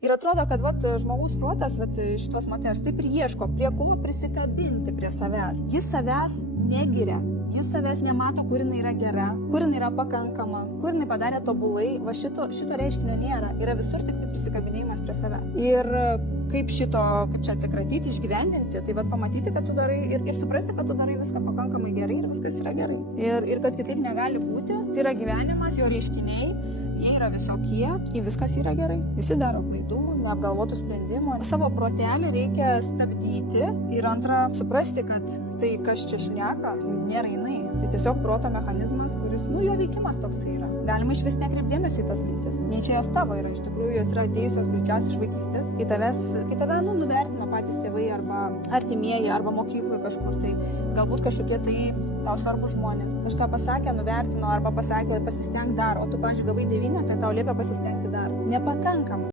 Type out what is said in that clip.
Ir atrodo, kad žmogaus protas šitos moters taip ir ieško, prie ko prisikabinti prie savęs. Jis savęs negiria, jis savęs nemato, kur jinai yra gera, kur jinai yra pakankama, kur jinai padarė tobulai. Va šito reiškinio nėra, yra visur tik prisikabinėjimas prie savęs. Ir kaip čia atsikratyti, išgyvendinti, tai pamatyti, kad tu darai ir suprasti, kad tu darai viską pakankamai gerai ir viskas yra gerai. Ir kad kitaip negali būti, tai yra gyvenimas, jo reiškiniai, jie yra visokie, į viskas yra gerai. Visi daro klaidų, neapgalvotų sprendimų. Savo protelį reikia stabdyti ir antra, suprasti, kad tai, kas čia šneka, tai nėra jinai. Tai tiesiog proto mechanizmas, kuris, jo veikimas toks yra. Galima iš vis nekreipdėmėsi į tas mintis. Nei čia jos tavo yra, iš tikrųjų jos yra atėjusios greičiausiai iš vaikystės. Kai tave nuvertina patys tėvai arba artimieji, arba mokykloje kažkur, tai galbūt kažkokie tai tau svarbus žmonės. Kažką pasakė, nuvertino arba pasakė, pasistenk dar, o tu, pavyzdžiui, gavai 9, tai tau liepia pasistengti dar. Nepakankamai.